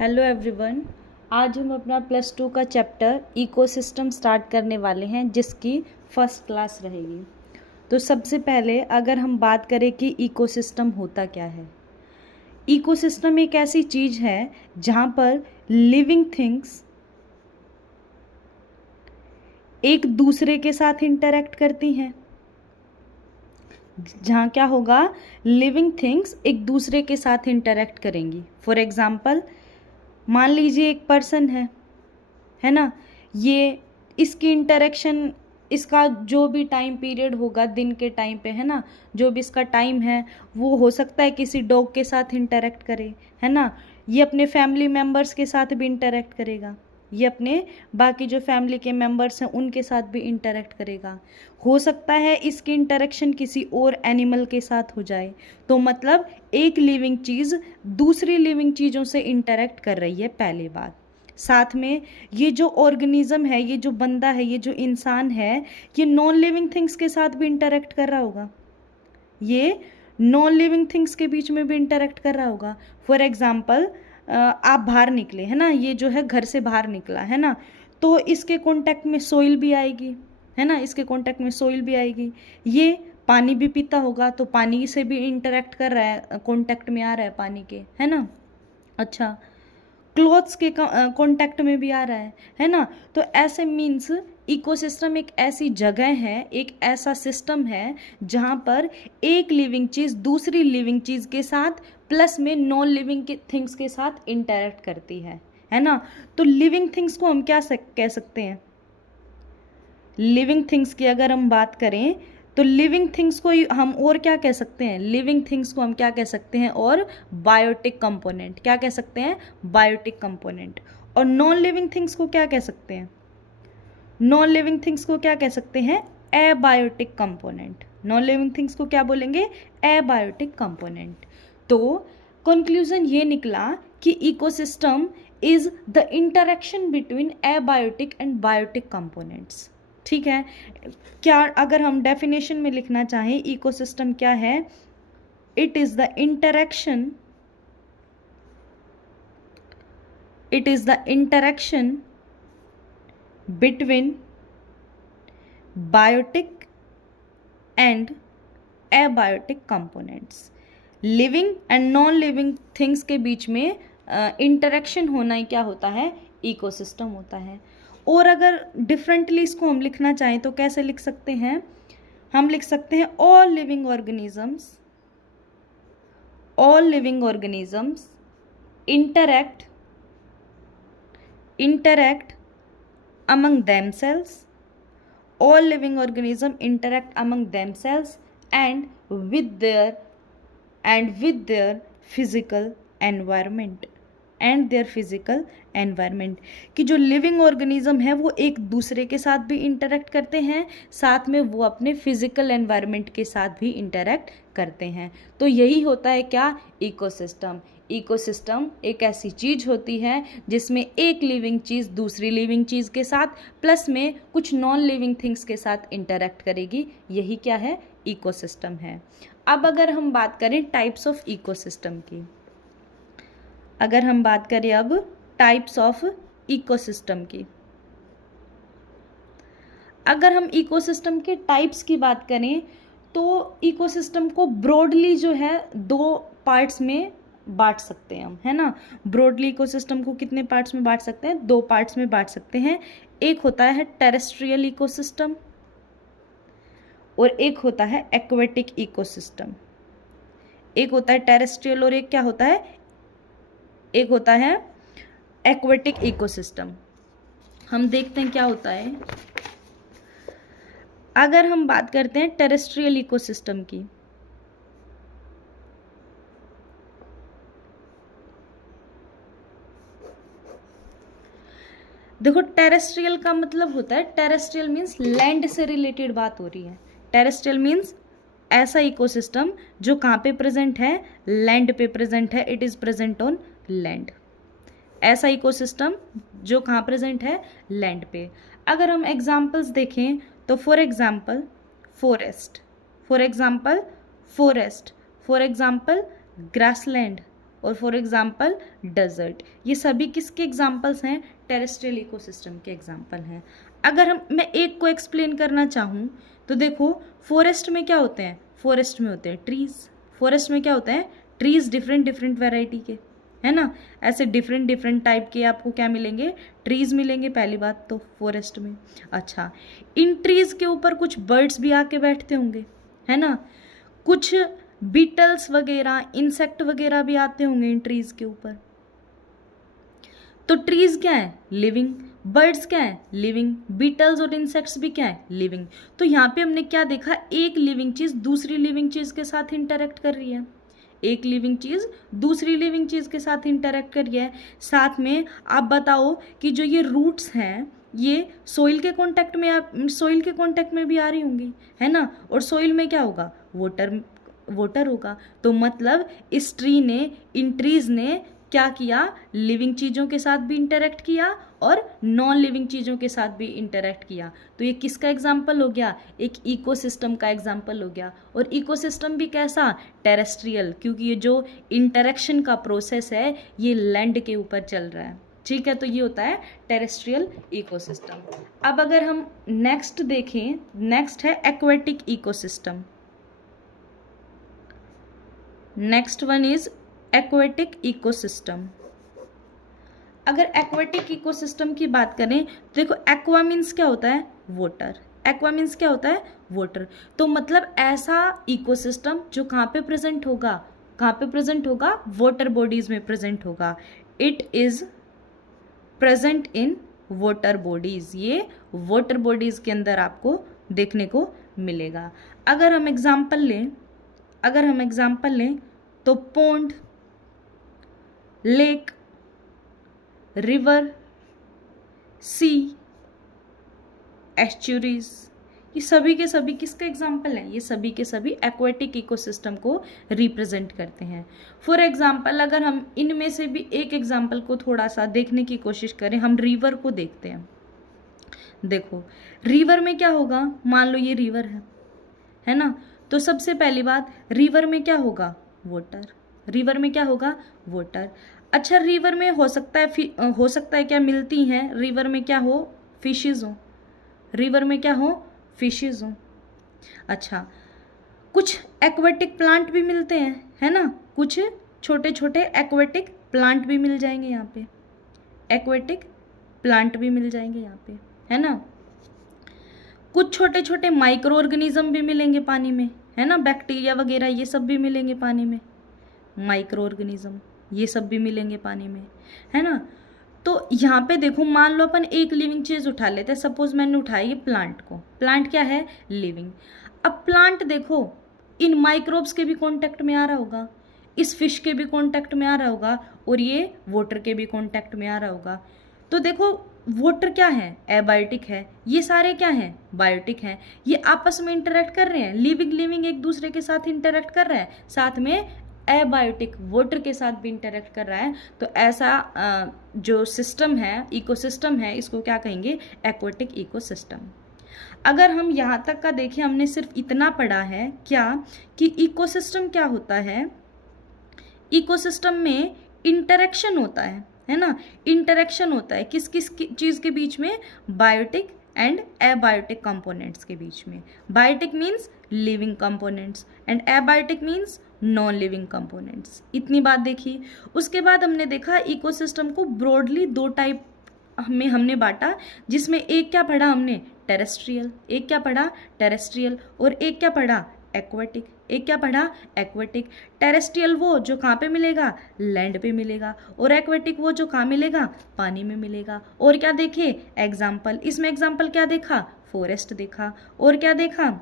Hello everyone. आज हम अपना +2 का चैप्टर इकोसिस्टम स्टार्ट करने वाले हैं, जिसकी फर्स्ट क्लास रहेगी। तो सबसे पहले अगर हम बात करें कि इकोसिस्टम होता क्या है। इकोसिस्टम एक ऐसी चीज़ है जहाँ पर लिविंग थिंग्स एक दूसरे के साथ इंटरेक्ट करती हैं। जहाँ क्या होगा, लिविंग थिंग्स एक दूसरे के साथ इंटरेक्ट करेंगी। फॉर एग्जाम्पल, मान लीजिए एक पर्सन है ना, ये इसकी इंटरेक्शन, इसका जो भी टाइम पीरियड होगा दिन के टाइम पे, है ना, जो भी इसका टाइम है वो हो सकता है किसी डॉग के साथ इंटरेक्ट करे, है ना। ये अपने फैमिली मेम्बर्स के साथ भी इंटरेक्ट करेगा, ये अपने बाकी जो फैमिली के मेम्बर्स हैं उनके साथ भी इंटरेक्ट करेगा। हो सकता है इसकी इंटरेक्शन किसी और एनिमल के साथ हो जाए। तो मतलब एक लिविंग चीज़ दूसरी लिविंग चीज़ों से इंटरेक्ट कर रही है, पहली बात। साथ में ये जो ऑर्गेनिज्म है, ये जो बंदा है, ये जो इंसान है, ये नॉन लिविंग थिंग्स के साथ भी इंटरेक्ट कर रहा होगा, ये नॉन लिविंग थिंग्स के बीच में भी इंटरेक्ट कर रहा होगा। फॉर एग्जाम्पल, आप बाहर निकले, है ना, ये जो है घर से बाहर निकला, है ना, तो इसके कांटेक्ट में सोइल भी आएगी, है ना, इसके कांटेक्ट में सोइल भी आएगी। ये पानी भी पीता होगा तो पानी से भी इंटरेक्ट कर रहा है, कांटेक्ट में आ रहा है पानी के, है ना। अच्छा, क्लॉथ्स के कांटेक्ट में भी आ रहा है ना। तो ऐसे मीन्स इकोसिस्टम एक ऐसी जगह है, एक ऐसा सिस्टम है जहाँ पर एक लिविंग चीज़ दूसरी लिविंग चीज़ के साथ प्लस में नॉन लिविंग थिंग्स के साथ इंटरेक्ट करती है ना। तो लिविंग थिंग्स को हम क्या कह सकते हैं, लिविंग थिंग्स की अगर हम बात करें तो लिविंग थिंग्स को हम और क्या कह सकते हैं, लिविंग थिंग्स को हम क्या कह सकते हैं, और बायोटिक कंपोनेंट, क्या कह सकते हैं, बायोटिक कंपोनेंट। और नॉन लिविंग थिंग्स को क्या कह सकते हैं, नॉन लिविंग थिंग्स को क्या कह सकते हैं, abiotic component. Non living things को क्या बोलेंगे, एबायोटिक कंपोनेंट। तो कंक्लूजन ये निकला कि ecosystem is the interaction between abiotic and biotic components. ठीक है, क्या अगर हम डेफिनेशन में लिखना चाहें इकोसिस्टम क्या है, it is the interaction between biotic and abiotic components. Living and non living things के बीच में इंटरेक्शन होना ही क्या होता है, इकोसिस्टम होता है। और अगर डिफरेंटली इसको हम लिखना चाहें तो कैसे लिख सकते हैं, हम लिख सकते हैं all living organisms interact among themselves, all living organisms interact among themselves and with their physical environment कि जो लिविंग ऑर्गेनिज्म है वो एक दूसरे के साथ भी इंटरेक्ट करते हैं, साथ में वो अपने फिजिकल एनवायरनमेंट के साथ भी इंटरेक्ट करते हैं। तो यही होता है क्या, इकोसिस्टम। इकोसिस्टम एक ऐसी चीज़ होती है जिसमें एक लिविंग चीज़ दूसरी लिविंग चीज़ के साथ प्लस में कुछ नॉन लिविंग थिंग्स के साथ इंटरेक्ट करेगी, यही क्या है, इकोसिस्टम है। अब अगर हम बात करें टाइप्स ऑफ इकोसिस्टम की, अगर हम बात करें अब टाइप्स ऑफ इकोसिस्टम की, अगर हम इकोसिस्टम के टाइप्स की बात करें तो इकोसिस्टम को ब्रॉडली जो है दो पार्ट्स में बांट सकते हैं हम, है ना। ब्रॉडली इकोसिस्टम को कितने पार्ट्स में बांट सकते हैं, दो पार्ट्स में बांट सकते हैं। एक होता है टेरेस्ट्रियल इकोसिस्टम और एक होता है एक्वेटिक इकोसिस्टम। एक होता है टेरेस्ट्रियल और एक क्या होता है, एक होता है एक्वेटिक इकोसिस्टम। हम देखते हैं क्या होता है। अगर हम बात करते हैं टेरेस्ट्रियल इकोसिस्टम की, देखो टेरेस्ट्रियल का मतलब होता है, टेरेस्ट्रियल मीन्स लैंड से रिलेटेड बात हो रही है। टेरेस्ट्रियल मीन्स ऐसा इकोसिस्टम जो कहाँ पे प्रेजेंट है, लैंड पे प्रेजेंट है, it is present on land. ऐसा इकोसिस्टम जो कहाँ प्रेजेंट है, लैंड पे। अगर हम एग्जाम्पल्स देखें तो for example forest, for example grassland, और फॉर एग्जांपल डेजर्ट। ये सभी किसके एग्जांपल्स हैं? टेरेस्ट्रियल इकोसिस्टम के एग्जांपल हैं। अगर मैं एक को एक्सप्लेन करना चाहूँ तो देखो, फॉरेस्ट में क्या होते हैं? फॉरेस्ट में होते हैं ट्रीज। फॉरेस्ट में क्या होते हैं? ट्रीज, डिफरेंट डिफरेंट वेराइटी के, है ना। ऐसे डिफरेंट डिफरेंट टाइप के आपको क्या मिलेंगे? ट्रीज मिलेंगे, पहली बात तो फॉरेस्ट में। अच्छा, इन ट्रीज के ऊपर कुछ बर्ड्स भी आके बैठते होंगे, है ना। कुछ बीटल्स वगैरह, इंसेक्ट वगैरह भी आते होंगे इन ट्रीज के ऊपर। तो ट्रीज क्या है? लिविंग। बर्ड्स क्या है? लिविंग। बीटल्स और इंसेक्ट्स भी क्या है? लिविंग। तो यहाँ पे हमने क्या देखा? एक लिविंग चीज दूसरी लिविंग चीज के साथ इंटरेक्ट कर रही है। एक लिविंग चीज दूसरी लिविंग चीज के साथ इंटरेक्ट कर रही है। साथ में आप बताओ कि जो ये रूट्स हैं ये सोइल के कांटेक्ट में भी आ रही होंगी, है ना। और सोइल में क्या होगा? वाटर होगा। तो मतलब इस ट्री ने, इन ट्रीज ने क्या किया? लिविंग चीज़ों के साथ भी इंटरेक्ट किया और नॉन लिविंग चीज़ों के साथ भी इंटरेक्ट किया। तो ये किसका एग्जाम्पल हो गया? एक इकोसिस्टम का एग्जाम्पल हो गया। और इकोसिस्टम भी कैसा? टेरेस्ट्रियल, क्योंकि ये जो इंटरेक्शन का प्रोसेस है ये लैंड के ऊपर चल रहा है। ठीक है, तो ये होता है टेरेस्ट्रियल इकोसिस्टम। अब अगर हम नेक्स्ट देखें, नेक्स्ट है aquatic ecosystem. Next one is aquatic ecosystem. अगर एक्वेटिक इकोसिस्टम की बात करें तो देखो, एक्वा मीन्स क्या होता है? वाटर। एक्वा मीन्स क्या होता है? वाटर। तो मतलब ऐसा इकोसिस्टम जो कहाँ पे प्रेजेंट होगा? कहाँ पे प्रेजेंट होगा? वाटर बॉडीज में प्रेजेंट होगा। It is present in water bodies. ये वाटर बॉडीज के अंदर आपको देखने को मिलेगा। अगर हम एग्जाम्पल लें तो पोंड, लेक, रिवर, सी, एस्चुरीज, ये सभी के सभी किसका एग्जाम्पल है? ये सभी के सभी एक्वेटिक इकोसिस्टम को रिप्रेजेंट करते हैं। फॉर एग्जाम्पल, अगर हम इनमें से भी एक एग्जाम्पल को थोड़ा सा देखने की कोशिश करें, हम रिवर को देखते हैं। देखो, रिवर में क्या होगा? मान लो ये रिवर है ना। तो सबसे पहली बात, रिवर में क्या होगा? वाटर। रिवर में क्या होगा? वाटर। अच्छा, रिवर में हो सकता है क्या मिलती हैं? रिवर में क्या हो? फिशेज हो। रिवर में क्या हो? फिशेज हो। अच्छा, कुछ एक्वेटिक प्लांट भी मिलते हैं, है ना। कुछ छोटे छोटे एक्वेटिक प्लांट भी मिल जाएंगे यहाँ पे। एक्वेटिक प्लांट भी मिल जाएंगे यहाँ पे, है ना। कुछ छोटे छोटे माइक्रो ऑर्गेनिज्म भी मिलेंगे पानी में, है ना। बैक्टीरिया वगैरह ये सब भी मिलेंगे पानी में। माइक्रो ऑर्गेनिज्म ये सब भी मिलेंगे पानी में, है ना। तो यहाँ पे देखो, मान लो अपन एक लिविंग चीज उठा लेते हैं। सपोज मैंने उठाया ये प्लांट को। प्लांट क्या है? लिविंग। अब प्लांट देखो, इन माइक्रोब्स के भी कांटेक्ट में आ रहा होगा, इस फिश के भी कांटेक्ट में आ रहा होगा, और ये वाटर के भी कांटेक्ट में आ रहा होगा। तो देखो, वाटर क्या है? एबायोटिक है। ये सारे क्या हैं? बायोटिक हैं। ये आपस में इंटरेक्ट कर रहे हैं। लिविंग एक दूसरे के साथ इंटरेक्ट कर रहे हैं, साथ में एबायोटिक वाटर के साथ भी इंटरेक्ट कर रहा है। तो ऐसा जो सिस्टम है, इकोसिस्टम है, इसको क्या कहेंगे? Aquatic ecosystem. अगर हम यहाँ तक का देखें, हमने सिर्फ इतना पढ़ा है क्या कि इकोसिस्टम क्या होता है? इकोसिस्टम में इंटरेक्शन होता है ना। इंटरेक्शन होता है किस किस चीज़ के बीच में? बायोटिक एंड एबायोटिक कंपोनेंट्स के बीच में। Biotic means living components and abiotic means non living components. इतनी बात देखी। उसके बाद हमने देखा इकोसिस्टम को ब्रॉडली दो टाइप में हमने बांटा, जिसमें एक क्या पढ़ा हमने? टेरेस्ट्रियल। एक क्या पढ़ा? टेरेस्ट्रियल। और एक क्या पढ़ा? एक्वेटिक। एक क्या पढ़ा? एक्वेटिक। टेरेस्ट्रियल वो जो कहाँ पे मिलेगा? लैंड पे मिलेगा। और एक्वेटिक वो जो कहाँ मिलेगा? पानी में मिलेगा। और क्या देखे? एग्जाम्पल। इसमें एग्जाम्पल क्या देखा? फॉरेस्ट देखा। और क्या देखा?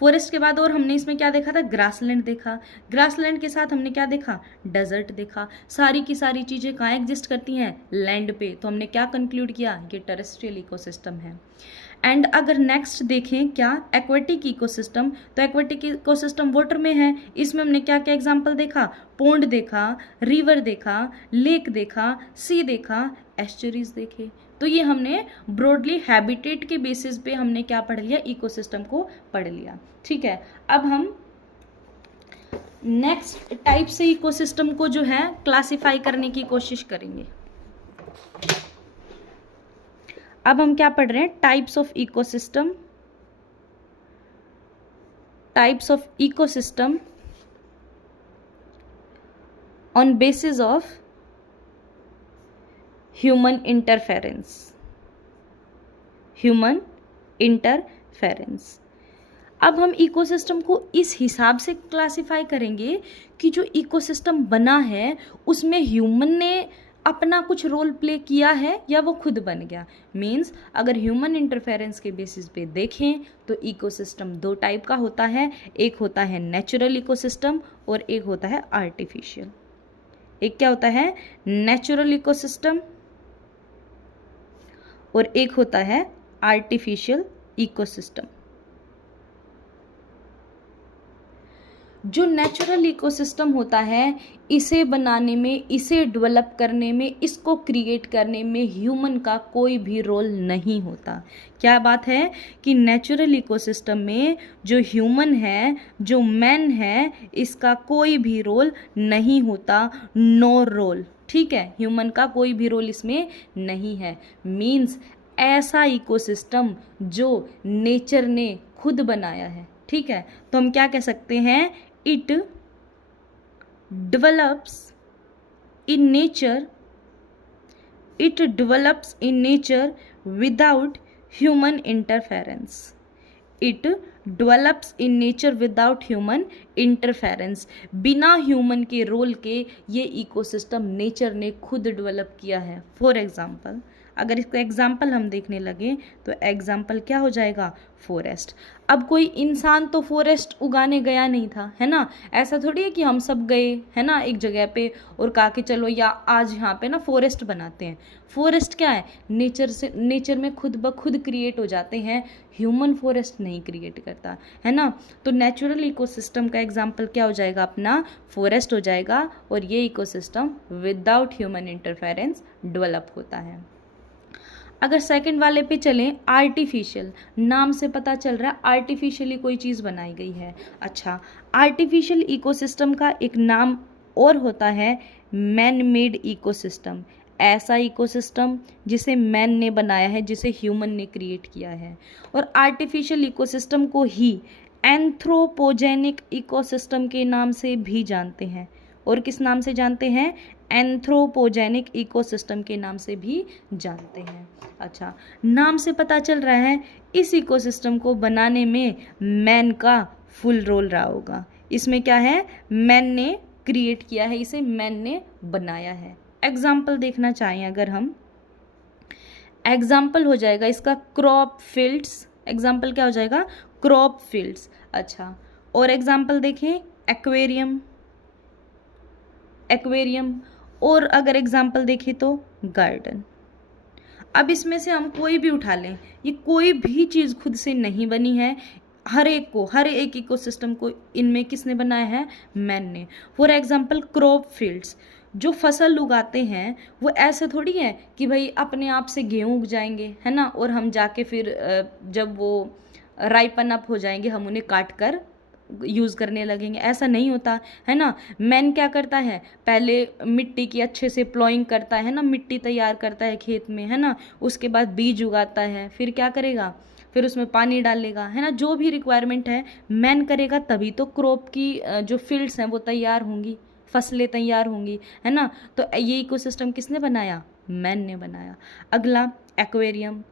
फॉरेस्ट के बाद और हमने इसमें क्या देखा था? ग्रासलैंड देखा। ग्रासलैंड के साथ हमने क्या देखा? डेजर्ट देखा। सारी की सारी चीज़ें कहाँ एग्जिस्ट करती हैं? लैंड पे। तो हमने क्या कंक्लूड किया? ये टेरेस्ट्रियल इकोसिस्टम है। एंड अगर नेक्स्ट देखें क्या? Aquatic ecosystem. तो एक्वेटिक इकोसिस्टम वाटर में है। इसमें हमने क्या क्या एग्जाम्पल देखा? पोंड देखा, रिवर देखा, लेक देखा, सी देखा, एस्चुरीज देखे। तो ये हमने ब्रॉडली हैबिटेट के बेसिस पे हमने क्या पढ़ लिया? इकोसिस्टम को पढ़ लिया। ठीक है, अब हम नेक्स्ट टाइप से इकोसिस्टम को जो है क्लासिफाई करने की कोशिश करेंगे। अब हम क्या पढ़ रहे हैं, types of ecosystem, types of ecosystem on basis of human interference, human interference. अब हम इकोसिस्टम को इस हिसाब से क्लासिफाई करेंगे कि जो इकोसिस्टम बना है उसमें ह्यूमन ने अपना कुछ रोल प्ले किया है या वो खुद बन गया। मीन्स अगर ह्यूमन इंटरफेरेंस के बेसिस पे देखें तो इकोसिस्टम दो टाइप का होता है, एक होता है नेचुरल इकोसिस्टम और एक होता है आर्टिफिशियल। एक क्या होता है, नेचुरल इकोसिस्टम, और एक होता है आर्टिफिशियल इकोसिस्टम। जो नेचुरल इकोसिस्टम होता है, इसे बनाने में, इसे डेवलप करने में, इसको क्रिएट करने में ह्यूमन का कोई भी रोल नहीं होता। क्या बात है कि नेचुरल इकोसिस्टम में जो ह्यूमन है, जो मैन है, इसका कोई भी रोल नहीं होता, नो रोल। ठीक है, ह्यूमन का कोई भी रोल इसमें नहीं है। मीन्स ऐसा इकोसिस्टम जो नेचर ने खुद बनाया है। ठीक है, तो हम क्या कह सकते हैं, it develops in nature, it develops in nature without human interference, it develops in nature without human interference। बिना ह्यूमन के रोल के ये इकोसिस्टम नेचर ने खुद डेवलप किया है। फॉर एग्जाम्पल, अगर इसका एग्जाम्पल हम देखने लगे तो एग्जाम्पल क्या हो जाएगा, फॉरेस्ट। अब कोई इंसान तो फॉरेस्ट उगाने गया नहीं था, है ना। ऐसा थोड़ी है कि हम सब गए, है ना, एक जगह पे और कहा कि चलो या आज यहाँ पे ना फॉरेस्ट बनाते हैं। फॉरेस्ट क्या है, नेचर से, नेचर में खुद ब खुद क्रिएट हो जाते हैं, ह्यूमन फॉरेस्ट नहीं क्रिएट करता, है ना। तो नेचुरल इकोसिस्टम का एग्जाम्पल क्या हो जाएगा अपना, फॉरेस्ट हो जाएगा, और ये ecosystem without human interference develop होता है। अगर सेकंड वाले पे चलें, आर्टिफिशियल, नाम से पता चल रहा है आर्टिफिशियली कोई चीज़ बनाई गई है। अच्छा, आर्टिफिशियल इकोसिस्टम का एक नाम और होता है मैन मेड इकोसिस्टम। ऐसा इकोसिस्टम जिसे मैन ने बनाया है, जिसे ह्यूमन ने क्रिएट किया है। और आर्टिफिशियल इकोसिस्टम को ही एंथ्रोपोजेनिक इकोसिस्टम के नाम से भी जानते हैं। और किस नाम से जानते हैं, एंथ्रोपोजेनिक इकोसिस्टम के नाम से भी जानते हैं। अच्छा, नाम से पता चल रहा है इस इकोसिस्टम को बनाने में मैन का फुल रोल रहा होगा। इसमें क्या है, मैन ने क्रिएट किया है, इसे मैन ने बनाया है। एग्जाम्पल देखना चाहें अगर हम, एग्जाम्पल हो जाएगा इसका क्रॉप फील्ड्स। एग्जाम्पल क्या हो जाएगा, क्रॉप फील्ड्स। अच्छा, और एग्जाम्पल देखें, एक्वेरियम, एक्वेरियम, और अगर एग्जाम्पल देखें तो गार्डन। अब इसमें से हम कोई भी उठा लें, ये कोई भी चीज़ खुद से नहीं बनी है, हर एक को, हर एक इकोसिस्टम को इनमें किसने बनाया है, मैन ने। फॉर एग्जाम्पल क्रॉप फील्ड्स, जो फसल उगाते हैं वो ऐसे थोड़ी है कि भाई अपने आप से गेहूँ उग जाएंगे, है ना, और हम जाके फिर जब वो राइपन अप हो जाएंगे हम उन्हें काट कर यूज़ करने लगेंगे। ऐसा नहीं होता, है ना। मैन क्या करता है, पहले मिट्टी की अच्छे से प्लॉइंग करता है ना, मिट्टी तैयार करता है खेत में, है ना। उसके बाद बीज उगाता है, फिर क्या करेगा, फिर उसमें पानी डालेगा, है ना। जो भी रिक्वायरमेंट है मैन करेगा, तभी तो क्रॉप की जो फील्ड्स हैं वो तैयार होंगी, फसलें तैयार होंगी, है ना। तो ये इकोसिस्टम किसने बनाया, मैन ने बनाया। अगला एक्वेरियम।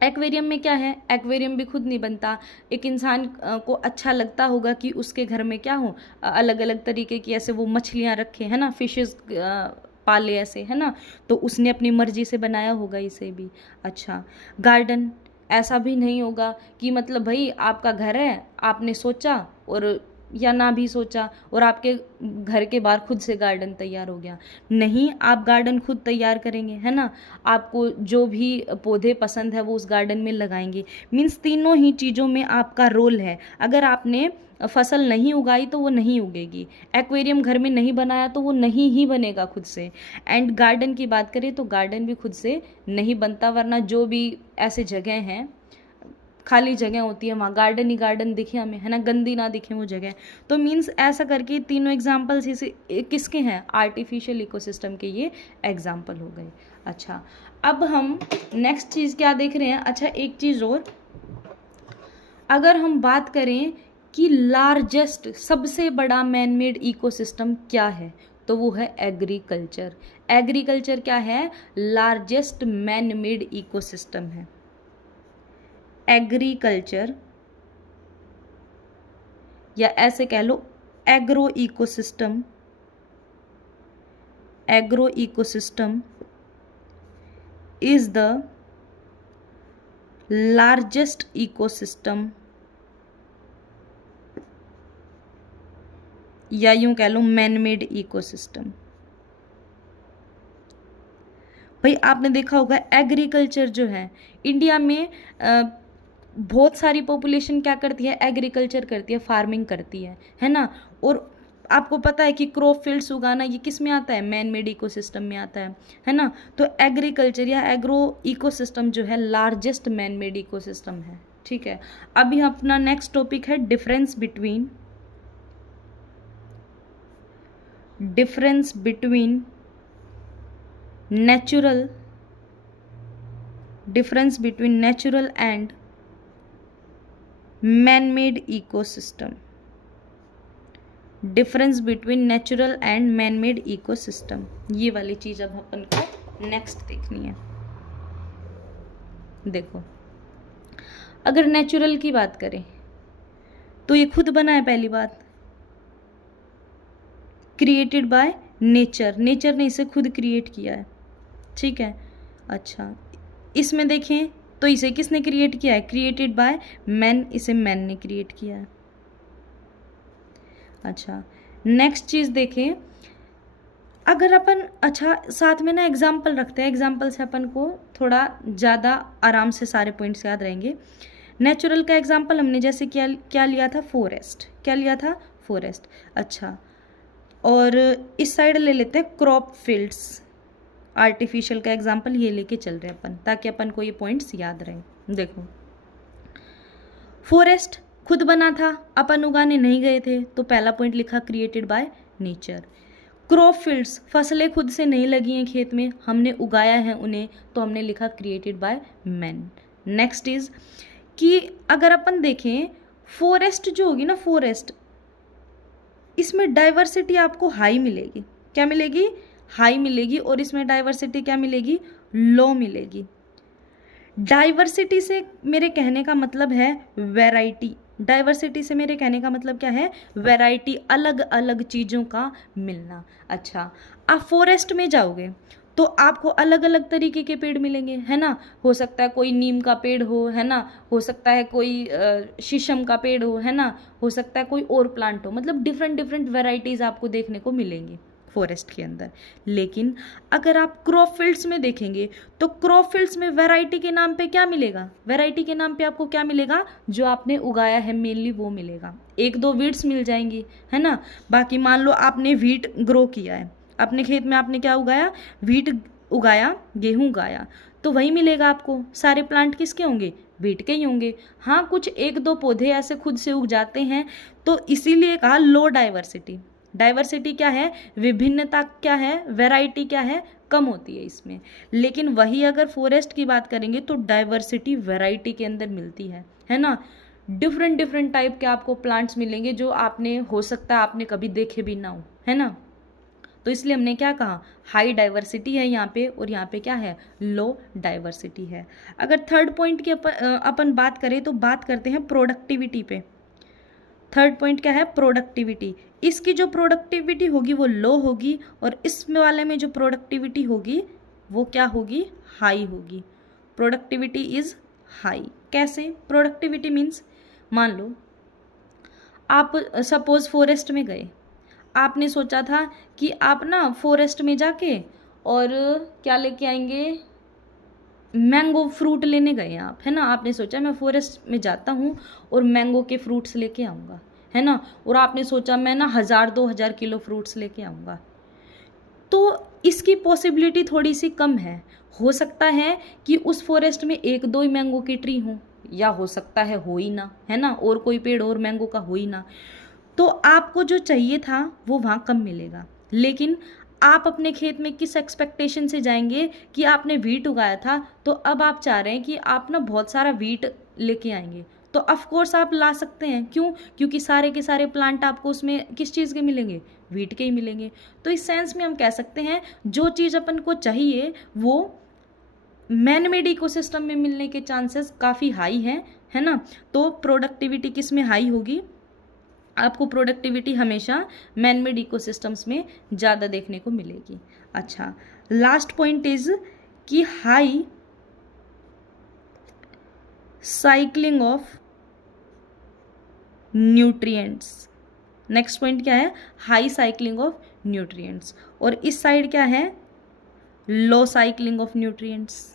एक्वेरियम में क्या है, एक्वेरियम भी खुद नहीं बनता। एक इंसान को अच्छा लगता होगा कि उसके घर में क्या हो, अलग अलग तरीके की ऐसे वो मछलियाँ रखे, है ना, फिशेस पाले ऐसे, है ना। तो उसने अपनी मर्जी से बनाया होगा इसे भी। अच्छा, गार्डन, ऐसा भी नहीं होगा कि मतलब भाई आपका घर है, आपने सोचा और या ना भी सोचा और आपके घर के बाहर खुद से गार्डन तैयार हो गया। नहीं, आप गार्डन खुद तैयार करेंगे, है ना। आपको जो भी पौधे पसंद है वो उस गार्डन में लगाएंगे। मीन्स तीनों ही चीज़ों में आपका रोल है। अगर आपने फसल नहीं उगाई तो वो नहीं उगेगी, एक्वेरियम घर में नहीं बनाया तो वो नहीं ही बनेगा खुद से। एंड गार्डन की बात करें तो गार्डन भी खुद से नहीं बनता, वरना जो भी ऐसे जगह हैं खाली जगह होती है, वहाँ गार्डन ही गार्डन दिखे हमें, है ना, गंदी ना दिखे वो जगह। तो मीन्स ऐसा करके तीनों एग्जाम्पल्स इसे किसके हैं, आर्टिफिशियल इकोसिस्टम के ये एग्जाम्पल हो गए। अच्छा, अब हम नेक्स्ट चीज़ क्या देख रहे हैं। अच्छा, एक चीज़ और, अगर हम बात करें कि लार्जेस्ट सबसे बड़ा मैन मेड इकोसिस्टम क्या है, तो वो है एग्रीकल्चर। एग्रीकल्चर क्या है, लार्जेस्ट मैन मेड इकोसिस्टम है। एग्रीकल्चर, या ऐसे कह लो agro ecosystem, agro ecosystem is the largest ecosystem, या यूं कह लो मैन मेड इकोसिस्टम। भाई आपने देखा होगा एग्रीकल्चर जो है इंडिया में बहुत सारी पॉपुलेशन क्या करती है, एग्रीकल्चर करती है, फार्मिंग करती है ना। और आपको पता है कि क्रॉप फील्ड्स उगाना ये किस में आता है, मैन मेड इकोसिस्टम में आता है ना। तो एग्रीकल्चर या एग्रो इकोसिस्टम जो है लार्जेस्ट मैन मेड इकोसिस्टम है। ठीक है, अभी अपना नेक्स्ट टॉपिक है difference between natural and man made ecosystem. Difference between natural and man made ecosystem, ये वाली चीज अब अपन को नेक्स्ट देखनी है। देखो, अगर नेचुरल की बात करें तो ये खुद बना है, पहली बात क्रिएटेड बाय नेचर, नेचर ने इसे खुद क्रिएट किया है। ठीक है, अच्छा इसमें देखें तो इसे किसने क्रिएट किया है, क्रिएटेड बाय मैन, इसे मैन ने क्रिएट किया है। अच्छा, नेक्स्ट चीज देखें, अगर अपन अच्छा साथ में ना एग्जाम्पल रखते हैं, एग्जाम्पल से अपन को थोड़ा ज़्यादा आराम से सारे पॉइंट्स याद रहेंगे। नेचुरल का एग्जाम्पल हमने जैसे क्या लिया था, फॉरेस्ट, क्या लिया था, फॉरेस्ट। अच्छा, और इस साइड ले लेते हैं क्रॉप फील्ड्स। आर्टिफिशियल का एग्जाम्पल ये लेके चल रहे हैं अपन, ताकि अपन को ये पॉइंट्स याद रहे। देखो, फॉरेस्ट खुद बना था, अपन उगाने नहीं गए थे, तो पहला पॉइंट लिखा created by nature. Crop fields, फसलें खुद से नहीं लगी हैं खेत में, हमने उगाया है उन्हें, तो हमने लिखा created by man. Next is कि अगर अपन देखें फॉरेस्ट जो होगी ना, फॉरेस्ट, इसमें डाइवर्सिटी आपको हाई मिलेगी। क्या मिलेगी, हाई मिलेगी। और इसमें डाइवर्सिटी क्या मिलेगी, लो मिलेगी। डाइवर्सिटी से मेरे कहने का मतलब है वैरायटी, डाइवर्सिटी से मेरे कहने का मतलब क्या है, वैरायटी, अलग अलग चीज़ों का मिलना। अच्छा, आप फॉरेस्ट में जाओगे तो आपको अलग अलग तरीके के पेड़ मिलेंगे, है ना। हो सकता है कोई नीम का पेड़ हो, है ना, हो सकता है कोई शीशम का पेड़ हो, है ना, हो सकता है कोई और प्लांट हो, मतलब डिफरेंट डिफरेंट वैरायटीज़ आपको देखने को मिलेंगी फॉरेस्ट के अंदर। लेकिन अगर आप क्रॉप फील्ड्स में देखेंगे तो क्रॉप फील्ड्स में वैरायटी के नाम पे क्या मिलेगा, वैरायटी के नाम पे आपको क्या मिलेगा, जो आपने उगाया है मेनली वो मिलेगा। एक दो वीड्स मिल जाएंगी, है ना। बाकी मान लो आपने व्हीट ग्रो किया है अपने खेत में, आपने क्या उगाया, व्हीट उगाया, गेहूं उगाया, तो वही मिलेगा आपको। सारे प्लांट किसके होंगे, व्हीट के ही होंगे। हाँ, कुछ एक दो पौधे ऐसे खुद से उग जाते हैं, तो इसीलिए कहा लो डाइवर्सिटी। डाइवर्सिटी क्या है, विभिन्नता क्या है, वैरायटी क्या है, कम होती है इसमें। लेकिन वही अगर फॉरेस्ट की बात करेंगे तो डाइवर्सिटी वैरायटी के अंदर मिलती है ना। डिफरेंट डिफरेंट टाइप के आपको प्लांट्स मिलेंगे जो आपने, हो सकता है आपने कभी देखे भी ना हो, है ना। तो इसलिए हमने क्या कहा, हाई डाइवर्सिटी है यहाँ पे, और यहाँ पे क्या है, लो डाइवर्सिटी है। अगर थर्ड पॉइंट की अपन बात करें तो बात करते हैं प्रोडक्टिविटी पे। थर्ड पॉइंट क्या है, प्रोडक्टिविटी। इसकी जो प्रोडक्टिविटी होगी वो लो होगी, और इस वाले में जो प्रोडक्टिविटी होगी वो क्या होगी, हाई होगी। Productivity is high. कैसे, प्रोडक्टिविटी मीन्स, मान लो आप सपोज फॉरेस्ट में गए, आपने सोचा था कि आप ना फॉरेस्ट में जाके और क्या लेके आएंगे, मैंगो फ्रूट लेने गए आप, है ना। आपने सोचा मैं फॉरेस्ट में जाता हूँ और मैंगो के फ्रूट्स लेके आऊँगा, है ना। और आपने सोचा मैं ना 1000-2000 किलो फ्रूट्स लेके आऊँगा, तो इसकी पॉसिबिलिटी थोड़ी सी कम है। हो सकता है कि उस फॉरेस्ट में एक दो ही मैंगो की ट्री हों, या हो सकता है हो ही ना, है ना, और कोई पेड़ और मैंगो का हो ही ना। तो आपको जो चाहिए था वो वहाँ कम मिलेगा। लेकिन आप अपने खेत में किस एक्सपेक्टेशन से जाएंगे कि आपने वीट उगाया था, तो अब आप चाह रहे हैं कि आप ना बहुत सारा वीट लेके आएंगे। तो ऑफ कोर्स आप ला सकते हैं, क्यों? क्योंकि सारे के सारे प्लांट आपको उसमें किस चीज़ के मिलेंगे? वीट के ही मिलेंगे। तो इस सेंस में हम कह सकते हैं जो चीज़ अपन को चाहिए वो मैन मेड इकोसिस्टम में मिलने के चांसेस काफ़ी हाई हैं, है ना। तो प्रोडक्टिविटी किस में हाई होगी? आपको प्रोडक्टिविटी हमेशा मैन मेड इकोसिस्टम्स में ज़्यादा देखने को मिलेगी। अच्छा, लास्ट पॉइंट इज कि high cycling of nutrients. Next point क्या है? High cycling of nutrients. और इस साइड क्या है? लो साइक्लिंग ऑफ न्यूट्रिएंट्स।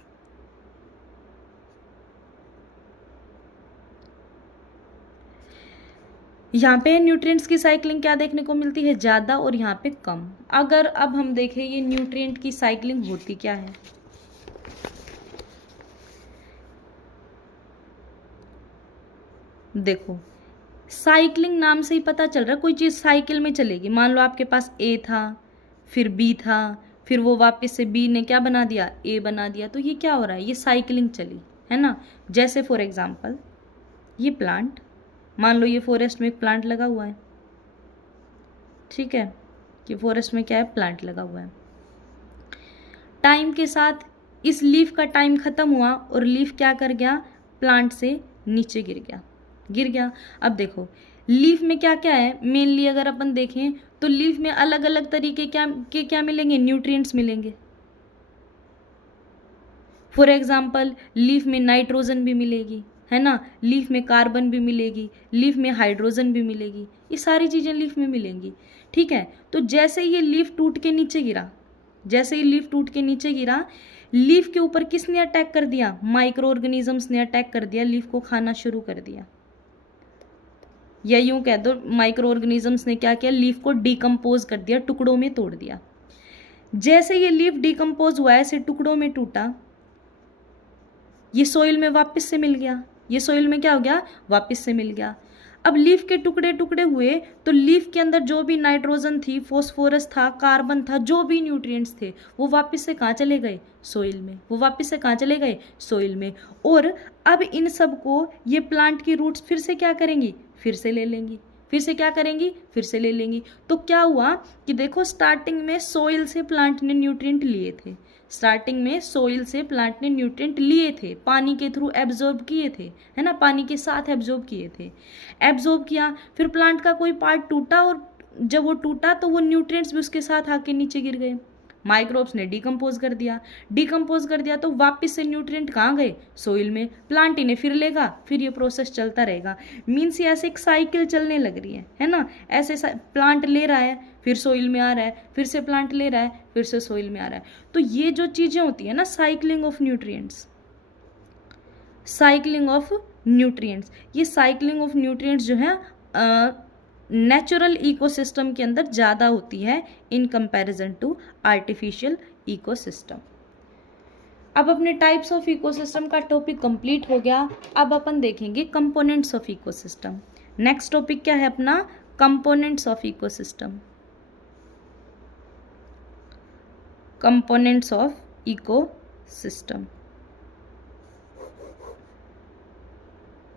यहाँ पे न्यूट्रिएंट्स की साइक्लिंग क्या देखने को मिलती है? ज़्यादा, और यहाँ पे कम। अगर अब हम देखें ये न्यूट्रिएंट की साइक्लिंग होती क्या है? देखो, साइक्लिंग नाम से ही पता चल रहा है कोई चीज़ साइकिल में चलेगी। मान लो आपके पास ए था, फिर बी था, फिर वो वापस से बी ने क्या बना दिया? ए बना दिया। तो ये क्या हो रहा है? ये साइक्लिंग चली, है ना। जैसे फॉर एग्जाम्पल ये प्लांट, मान लो ये फॉरेस्ट में एक प्लांट लगा हुआ है, ठीक है, कि फॉरेस्ट में क्या है? प्लांट लगा हुआ है। टाइम के साथ इस लीफ का टाइम खत्म हुआ और लीफ क्या कर गया? प्लांट से नीचे गिर गया, गिर गया। अब देखो लीफ में क्या क्या है? मेनली अगर अपन देखें तो लीफ में अलग अलग तरीके क्या मिलेंगे? न्यूट्रिएंट्स मिलेंगे। फॉर एग्जाम्पल लीफ में नाइट्रोजन भी मिलेगी, है ना, लीफ में कार्बन भी मिलेगी, लीफ में हाइड्रोजन भी मिलेगी, ये सारी चीज़ें लीफ में मिलेंगी, ठीक है। तो जैसे ये लीफ टूट के नीचे गिरा, जैसे ही लीफ टूट के नीचे गिरा, लीफ के ऊपर किसने अटैक कर दिया? माइक्रो ऑर्गेनिजम्स ने अटैक कर दिया, लीफ को खाना शुरू कर दिया। या यूं कह दो माइक्रो ऑर्गेनिजम्स ने क्या किया? लीफ को डिकम्पोज कर दिया, टुकड़ों में तोड़ दिया। जैसे ये लीफ डिकम्पोज हुआ, ऐसे टुकड़ों में टूटा, ये सोइल में वापस से मिल गया। ये सोइल में क्या हो गया? वापस से मिल गया। अब लीफ के टुकड़े टुकड़े हुए तो लीफ के अंदर जो भी नाइट्रोजन थी, फॉस्फोरस था, कार्बन था, जो भी न्यूट्रिएंट्स थे वो वापस से कहाँ चले गए? सोइल में। वो वापस से कहाँ चले गए? सोइल में। और अब इन सब को ये प्लांट की रूट्स फिर से क्या करेंगी? फिर से ले लेंगी। फिर से क्या करेंगी? फिर से ले लेंगी। तो क्या हुआ कि देखो स्टार्टिंग में सोइल से प्लांट ने न्यूट्रिएंट लिए थे, स्टार्टिंग में सोइल से प्लांट ने न्यूट्रिएंट लिए थे, पानी के थ्रू एब्जॉर्ब किए थे, है ना, पानी के साथ एब्जॉर्ब किए थे, एब्जॉर्ब किया, फिर प्लांट का कोई पार्ट टूटा और जब वो टूटा तो वो न्यूट्रिएंट्स भी उसके साथ आके नीचे गिर गए। माइक्रोब्स ने डिकम्पोज कर दिया, डिकम्पोज कर दिया तो वापस से न्यूट्रिएंट कहाँ गए? सोइल में। प्लांट इन्हें फिर लेगा, फिर ये प्रोसेस चलता रहेगा। मीन्स ये ऐसे एक साइकिल चलने लग रही है ना। ऐसे प्लांट ले रहा है, फिर सोइल में आ रहा है, फिर से प्लांट ले रहा है, फिर से सोइल में आ रहा है। तो ये जो चीज़ें होती है ना, cycling of nutrients, cycling of nutrients, ये साइक्लिंग ऑफ न्यूट्रिएंट्स जो है नेचुरल इकोसिस्टम के अंदर ज़्यादा होती है in comparison to artificial ecosystem. अब अपने टाइप्स ऑफ इकोसिस्टम का टॉपिक कंप्लीट हो गया। अब अपन देखेंगे components of ecosystem. Next topic क्या है अपना? Components of ecosystem. Components of ecosystem,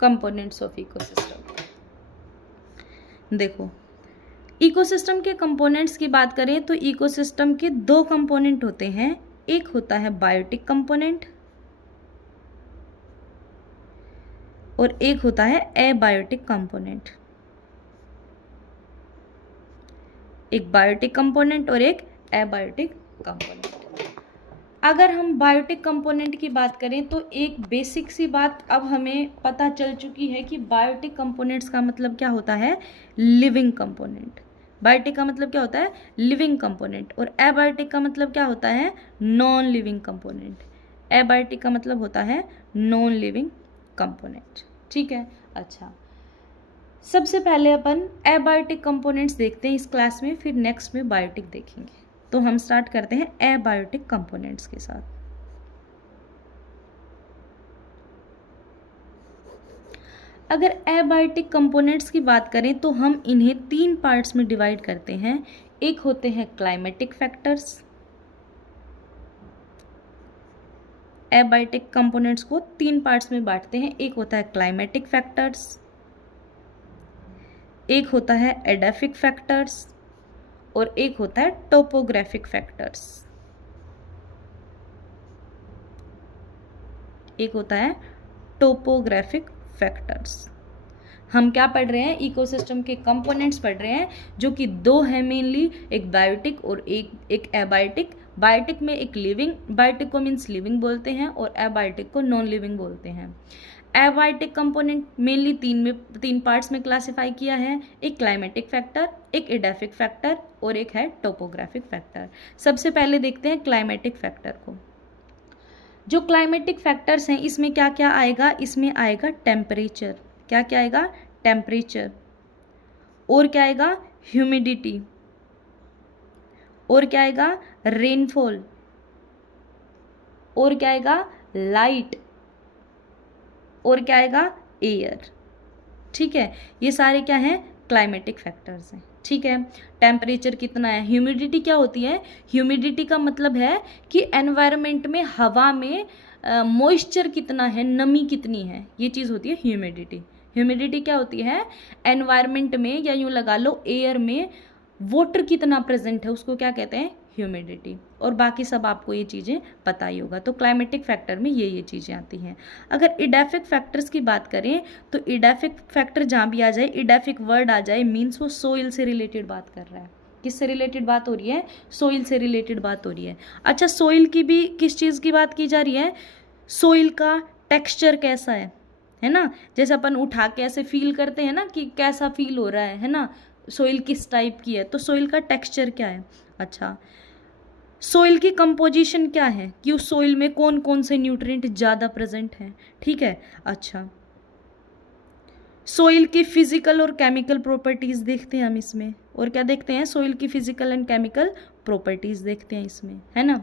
components of ecosystem. देखो इकोसिस्टम के कंपोनेंट्स की बात करें तो इकोसिस्टम के दो कंपोनेंट होते हैं। एक होता है बायोटिक कंपोनेंट और एक होता है एबायोटिक कंपोनेंट। एक बायोटिक कंपोनेंट और एक एबायोटिक कंपोनेंट। अगर हम बायोटिक कंपोनेंट की बात करें तो एक बेसिक सी बात अब हमें पता चल चुकी है कि बायोटिक कंपोनेंट्स का मतलब क्या होता है? Living component. बायोटिक का मतलब क्या होता है? Living component. और एबायोटिक का मतलब क्या होता है? Non living component. एबायोटिक का मतलब होता है नॉन लिविंग कंपोनेंट, ठीक है। अच्छा, सबसे पहले अपन एबायोटिक कंपोनेंट्स देखते हैं इस क्लास में, फिर नेक्स्ट में बायोटिक देखेंगे। तो हम स्टार्ट करते हैं एबायोटिक कंपोनेंट्स के साथ। अगर एबायोटिक कंपोनेंट्स की बात करें तो हम इन्हें 3 पार्ट्स में डिवाइड करते हैं। एक होते हैं क्लाइमेटिक फैक्टर्स, एबायोटिक कंपोनेंट्स को 3 पार्ट्स में बांटते हैं। एक होता है क्लाइमेटिक फैक्टर्स, एक होता है एडाफिक फैक्टर्स और एक होता है टोपोग्राफिक फैक्टर्स। एक होता है टोपोग्राफिक फैक्टर्स। हम क्या पढ़ रहे हैं, इकोसिस्टम के कंपोनेंट्स पढ़ रहे हैं, जो कि 2 हैं मेनली, एक बायोटिक और एक एबायोटिक। बायोटिक में एक लिविंग, बायोटिक को मीन्स लिविंग बोलते हैं और एबायोटिक को नॉन लिविंग बोलते हैं। एबायोटिक कंपोनेंट मेनली 3 पार्ट्स में क्लासिफाई किया है, एक क्लाइमेटिक फैक्टर, एक एडाफिक फैक्टर और एक है टोपोग्राफिक फैक्टर। सबसे पहले देखते हैं क्लाइमेटिक फैक्टर को। जो क्लाइमेटिक फैक्टर्स हैं इसमें क्या क्या आएगा, इसमें आएगा टेम्परेचर, क्या क्या आएगा, टेम्परेचर, और क्या आएगा, ह्यूमिडिटी, और क्या आएगा, रेनफॉल, और क्या आएगा, लाइट, और क्या आएगा, एयर। ठीक है, ये सारे क्या हैं, क्लाइमेटिक फैक्टर्स हैं। ठीक है, टेम्परेचर कितना है, ह्यूमिडिटी क्या होती है, ह्यूमिडिटी का मतलब है कि एनवायरनमेंट में, हवा में मॉइस्चर कितना है, नमी कितनी है, ये चीज़ होती है ह्यूमिडिटी। ह्यूमिडिटी क्या होती है, एनवायरनमेंट में या यूँ लगा लो एयर में वाटर कितना प्रेजेंट है, उसको क्या कहते हैं, ह्यूमिडिटी। और बाकी सब आपको ये चीज़ें पता ही होगा। तो क्लाइमेटिक फैक्टर में ये चीज़ें आती हैं। अगर इडाफिक फैक्टर्स की बात करें तो इडाफिक फैक्टर जहाँ भी आ जाए, इडाफिक वर्ड आ जाए, मीन्स वो सोइल से रिलेटेड बात कर रहा है। किससे रिलेटेड बात हो रही है, सोइल से रिलेटेड बात हो रही है। अच्छा, सोइल की भी किस चीज़ की बात की जा रही है, सोइल का टेक्स्चर कैसा है ना, जैसे अपन उठा के ऐसे फील करते हैं ना कि कैसा फील हो रहा है ना, सोइल किस टाइप की है, तो सोइल का टेक्सचर क्या है। अच्छा, सोइल की कंपोजिशन क्या है कि उस सोइल में कौन कौन से न्यूट्रिएंट ज़्यादा प्रेजेंट हैं। ठीक है, अच्छा, सोइल की फिजिकल और केमिकल प्रॉपर्टीज़ देखते हैं हम इसमें, और क्या देखते हैं, सोइल की फिजिकल एंड केमिकल प्रॉपर्टीज़ देखते हैं इसमें, है ना,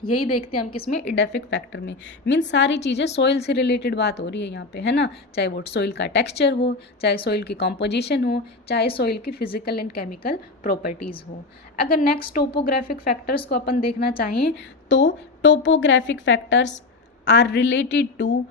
यही देखते हैं हम किसमें, इडाफिक फैक्टर में। मीन्स सारी चीज़ें सोइल से रिलेटेड बात हो रही है यहाँ पे, है ना, चाहे वो सोइल का टेक्सचर हो, चाहे सोइल की कॉम्पोजिशन हो, चाहे सोइल की फिजिकल एंड केमिकल प्रॉपर्टीज़ हो। अगर नेक्स्ट टोपोग्राफिक फैक्टर्स को अपन देखना चाहें तो topographic factors are related to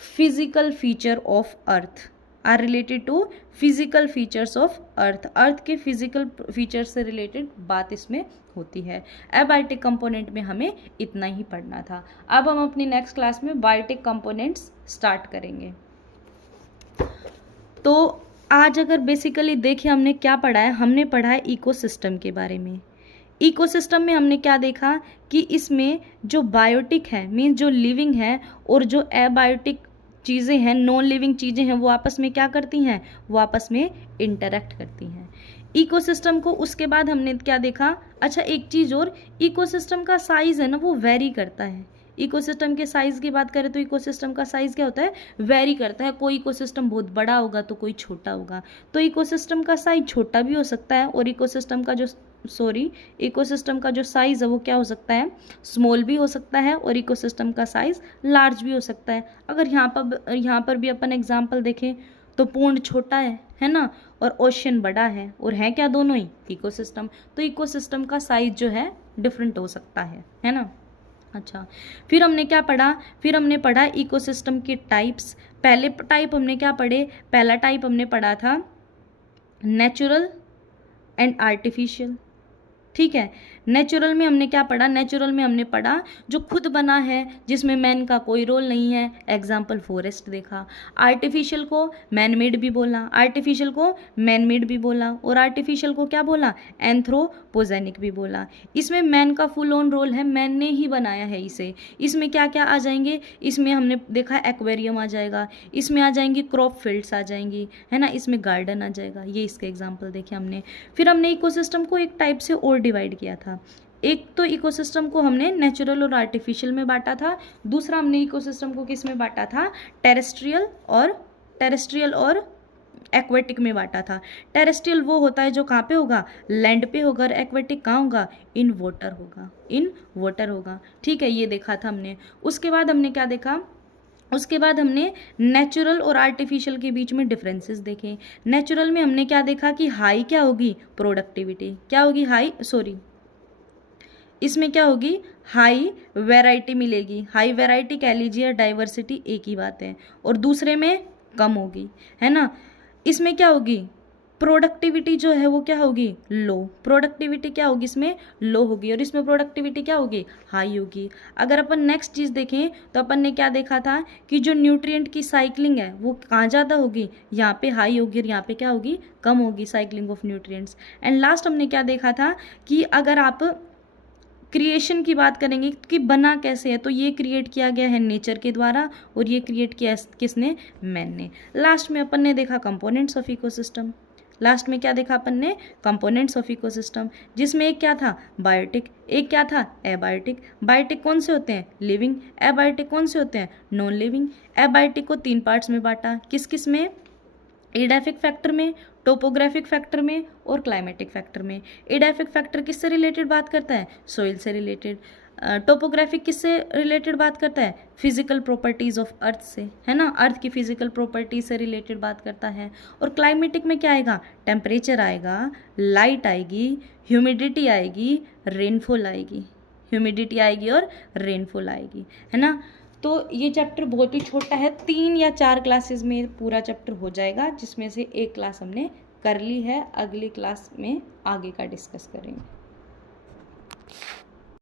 physical feature of earth, are related to physical features of earth, earth के फिजिकल फीचर्स से रिलेटेड बात इसमें होती है। एबायोटिक कंपोनेंट में हमें इतना ही पढ़ना था। अब हम अपनी नेक्स्ट क्लास में बायोटिक कंपोनेंट्स स्टार्ट करेंगे। तो आज अगर बेसिकली देखिए हमने क्या पढ़ा है, हमने पढ़ा है इकोसिस्टम के बारे में। इकोसिस्टम में हमने क्या देखा कि इसमें जो बायोटिक है मीन्स जो लिविंग है, और जो एबायोटिक चीज़ें हैं, नॉन लिविंग चीज़ें हैं, वो आपस में क्या करती हैं, वो आपस में इंटरैक्ट करती हैं इकोसिस्टम को। उसके बाद हमने क्या देखा, अच्छा एक चीज़ और, इकोसिस्टम का साइज़ है ना वो वेरी करता है। इकोसिस्टम के साइज़ की बात करें तो इकोसिस्टम का साइज़ क्या होता है, वेरी करता है। कोई इकोसिस्टम बहुत बड़ा होगा तो कोई छोटा होगा, तो इकोसिस्टम का साइज़ छोटा भी हो सकता है, और इकोसिस्टम का जो साइज़ है वो क्या हो सकता है, स्मॉल भी हो सकता है, और इकोसिस्टम का साइज़ लार्ज भी हो सकता है। अगर यहाँ पर भी अपन एग्जांपल देखें तो पूर्ण छोटा है ना, और ओशन बड़ा है, और है क्या, दोनों ही इकोसिस्टम। तो इकोसिस्टम का साइज जो है डिफरेंट हो सकता है ना। अच्छा, फिर हमने क्या पढ़ा, फिर हमने पढ़ा इकोसिस्टम के टाइप्स। पहले टाइप हमने क्या पढ़े, पहला टाइप हमने पढ़ा था नेचुरल एंड आर्टिफिशियल। ठीक है, नेचुरल में हमने क्या पढ़ा, नेचुरल में हमने पढ़ा जो खुद बना है, जिसमें मैन का कोई रोल नहीं है, एग्जाम्पल फॉरेस्ट देखा। आर्टिफिशियल को मैन मेड भी बोला, आर्टिफिशियल को मैन मेड भी बोला, और आर्टिफिशियल को क्या बोला, एंथ्रोपोजेनिक भी बोला। इसमें मैन का फुल ऑन रोल है, मैन ने ही बनाया है इसे। इसमें क्या क्या आ जाएंगे, इसमें हमने देखा एक्वेरियम आ जाएगा, इसमें आ जाएंगी क्रॉप फील्ड्स आ जाएंगी, है ना, इसमें गार्डन आ जाएगा। ये इसके एग्जाम्पल देखे हमने। फिर हमने इकोसिस्टम को एक टाइप से और डिवाइड किया था। एक तो इकोसिस्टम को हमने नेचुरल और आर्टिफिशियल में बांटा था, दूसरा हमने इकोसिस्टम को किस में बांटा था, टेरेस्ट्रियल और एक्वेटिक में बांटा था। टेरेस्ट्रियल वो होता है जो कहाँ पे होगा, लैंड पे होगा, और एक्वेटिक कहाँ होगा, इन वाटर होगा। ठीक है, ये देखा था हमने। उसके बाद हमने क्या देखा, उसके बाद हमने नेचुरल और आर्टिफिशियल के बीच में डिफरेंसेस देखे। नेचुरल में हमने क्या देखा कि हाई क्या होगी, प्रोडक्टिविटी क्या होगी, इसमें क्या होगी, हाई वैरायटी मिलेगी। हाई वैरायटी कह लीजिए या डाइवर्सिटी एक ही बात है। और दूसरे में कम होगी, है ना। इसमें क्या होगी, प्रोडक्टिविटी जो है वो क्या होगी, लो। प्रोडक्टिविटी क्या होगी, इसमें लो होगी। और इसमें प्रोडक्टिविटी क्या होगी, हाई होगी। अगर अपन नेक्स्ट चीज़ देखें तो अपन ने क्या देखा था कि जो न्यूट्रिएंट की साइक्लिंग है वो कहाँ ज़्यादा होगी, यहाँ पे हाई होगी और यहाँ पे क्या होगी, कम होगी cycling of nutrients. And last हमने क्या देखा था कि अगर आप क्रिएशन की बात करेंगे कि बना कैसे है, तो ये क्रिएट किया गया है नेचर के द्वारा और ये क्रिएट किया किसने, मैन ने। लास्ट में अपन ने देखा कंपोनेंट्स ऑफ इकोसिस्टम। लास्ट में क्या देखा अपन ने, कंपोनेंट्स ऑफ इकोसिस्टम, जिसमें एक क्या था, बायोटिक, एक क्या था, एबायोटिक। बायोटिक कौन से होते हैं, लिविंग। एबायोटिक कौन से होते हैं, नॉन लिविंग। एबायोटिक को 3 पार्ट्स में बांटा, किस किस में, एडाफिक फैक्टर में, टोपोग्राफिक फैक्टर में और क्लाइमेटिक फैक्टर में। एडाफिक फैक्टर किससे रिलेटेड बात करता है, सोइल से रिलेटेड। टोपोग्राफिक किससे रिलेटेड बात करता है, फिजिकल प्रॉपर्टीज ऑफ अर्थ से, है ना, अर्थ की फिजिकल प्रॉपर्टीज से रिलेटेड बात करता है। और क्लाइमेटिक में क्या आएगा, टेम्परेचर आएगा, लाइट आएगी, ह्यूमिडिटी आएगी, रेनफॉल आएगी। ह्यूमिडिटी आएगी और रेनफॉल आएगी, है ना। तो ये चैप्टर बहुत ही छोटा है, 3 या 4 क्लासेस में पूरा चैप्टर हो जाएगा, जिसमें से एक क्लास हमने कर ली है। अगली क्लास में आगे का डिस्कस करेंगे।